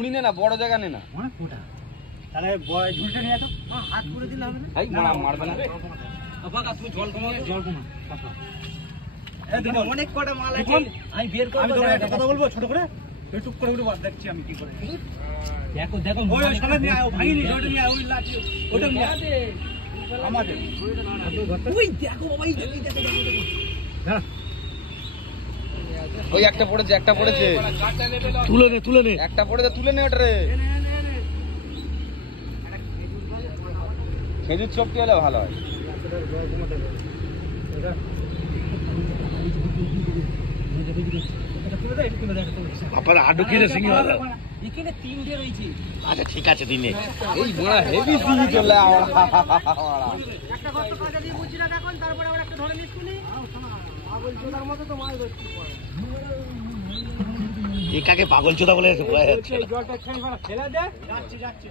ঝুড়ি নে না, বড় জায়গা নে না। তাহলে ঝুড়িটা নিয়ে তো হাত করে দিলে হবে না। এই মারবে না। বাবা তুই জল কমা অনেক কটা মাল আছে, আমি বের করব। আমি একটা কথা বলবো ছোট করে, টুক করে উঠে দেখছি আমি কি করে। দেখো দেখো ওই সামনে নিয়ে আয়, ভাঙিনি জলটা নিয়ে আয়, ওই লাঠি ওটা নিয়ে আয় আমাদের। ওই দেখো বাবা, এই দেখো হ্যাঁ, ওই একটা পড়েছে, একটা পড়েছে। তুলে নে একটা পড়েছে, তুলে নে ওটা রে। খেজুর চপটি হলে ভালো হয়। আপনার আডু কিনে সিঙ্গি ভালো এখানে তিনটে রয়েছে। আচ্ছা ঠিক আছে দিনে এই বড় হেভি সিঙ্গি চলে একটা কত কাজে দিয়ে বুঝি না দেখুন, তারপরে আবার একটা ধরে নিচ্ছি পাগল চোদার মতো তো মাছ ধরছি। এটাকে পাগল চোদা বলে বোঝা যাচ্ছে। জলটা খেয়ে ফেলা, ফেলে দে, যাচ্ছে